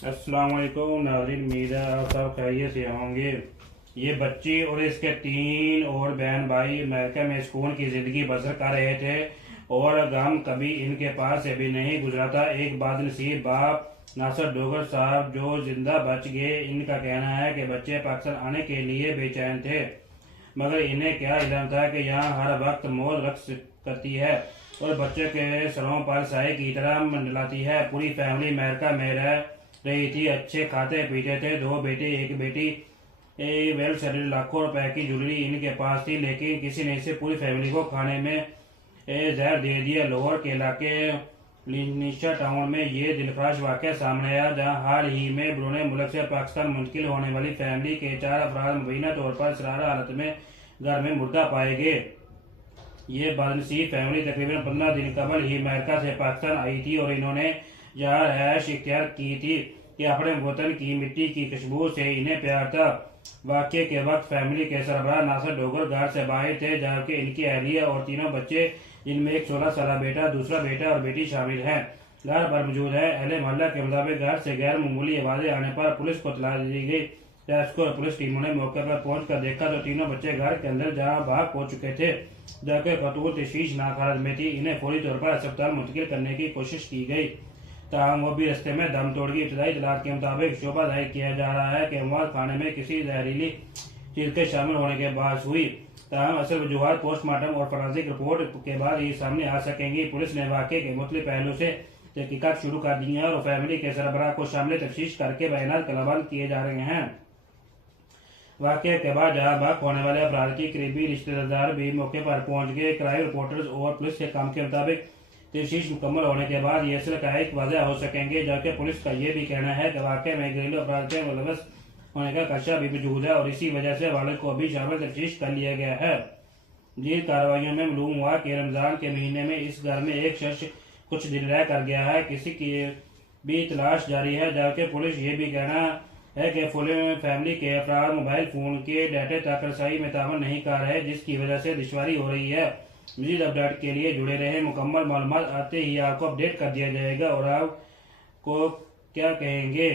अस्सलाम वालेकुम नाज़रीन, उम्मीद है आप सब खैरियत से होंगे। ये बच्ची और इसके 3 और बहन भाई अमेरिका में सुकून की ज़िंदगी बसर कर रहे थे और गम कभी इनके पास से भी नहीं गुजरा था। एक बदनसीब बाप नासिर डोगर साहब जो जिंदा बच गए, इनका कहना है कि बच्चे पाकिस्तान आने के लिए बेचैन थे, मगर इन्हें क्या इल्म था कि यहाँ हर वक्त मौत रक्स करती है और बच्चों के सरों पर साए की तरह मंडलाती है। पूरी फैमिली अमेरिका में रह रही थी, अच्छे खाते पीते थे, 2 बेटे 1 बेटी, वेल सेटल्ड, लाखों रुपए की ज्वेलरी इनके पास थी, लेकिन किसी ने इसे पूरी फैमिली को खाने में जहर दे दिया। लाहौर के इलाके लिनिशा टाउन में ये दिलखराश वाक़या सामने आया, जहां हाल ही में बरूने मुल्क से पाकिस्तान मुंतकिल होने वाली फैमिली के 4 अफराद मुबैना तौर पर सरारा हालत में घर में मुर्दा पाए गए। ये बदनसीब फैमिली तकरीबन 15 दिन कबल ही अमेरिका से पाकिस्तान आई थी और इन्होंने यहाँ रहायश इख्तियार की थी कि अपने वतन की मिट्टी की खुशबू से इन्हें प्यार था। वाक़ये के वक्त फैमिली के सरबराह नासिर डोगर घर से बाहर थे, जबकि इनकी अहलिया और 3 बच्चे, जिनमें एक 16 साल बेटा, दूसरा बेटा और बेटी शामिल हैं, घर पर मौजूद है। अहले मोहल्ला के मुताबिक घर से गैर मामूली आवाज़ें आने पर पुलिस को इत्तला दी गई। रेस्क्यू और पुलिस टीमों ने मौके पर पहुंचकर देखा तो 3 बच्चे घर के अंदर जहां भाग पहुंच चुके थे, जबकि खतून तशवीशनाक हालत में थी। इन्हें फौरी तौर पर अस्पताल मुंतकिल करने की कोशिश की गई, ताहम वो भी रास्ते में दम तोड़ गई। इब्तदाई इत्तलात के मुताबिक शोबा दायर किया जा रहा है कि अमवात खाने में किसी जहरीली चीज के शामिल होने के बाद हुई, ताहम असल वजूहात पोस्टमार्टम और फॉरेंसिक रिपोर्ट के बाद ही सामने आ सकेंगी। पुलिस ने वाक़ये के मुख्तलिफ पहलू से तहकीकात शुरू कर दी है और फैमिली के सरबराह को शामिल तफ्तीश करके बयानात कलमबंद किए जा रहे हैं। वाक़ये के बाद जहां भाग होने वाले अपराध की करीबी रिश्तेदार भी मौके पर पहुंच गए। क्राइम रिपोर्टर्स और पुलिस के काम के मुताबिक तफ्तीश मुकम्मल होने के बाद ये असल हक़ाइक़ वाज़ेह हो सकेंगे, जबकि पुलिस का यह भी कहना है कि वाक़ये में घरेलू अपराध के मुलव्वस होने का खदशा भी मौजूद है और इसी वजह से वालिद को भी शामिल तफ्तीश कर लिया गया है। जीत कार्रवाइयों में मालूम हुआ कि रमजान के महीने में इस घर में एक शख्स कुछ दिन रह कर गया है, किसी की भी तलाश जारी है, जबकि पुलिस ये भी कहना है कि फैमिली के अफराद मोबाइल फोन के डाटे तक रसाई में तावन नहीं कर रहे, जिसकी वजह से दुश्वारी हो रही है। मजीद अपडेट के लिए जुड़े रहे, मुकम्मल मालूमात आते ही आपको अपडेट कर दिया जाएगा। और आपको क्या कहेंगे।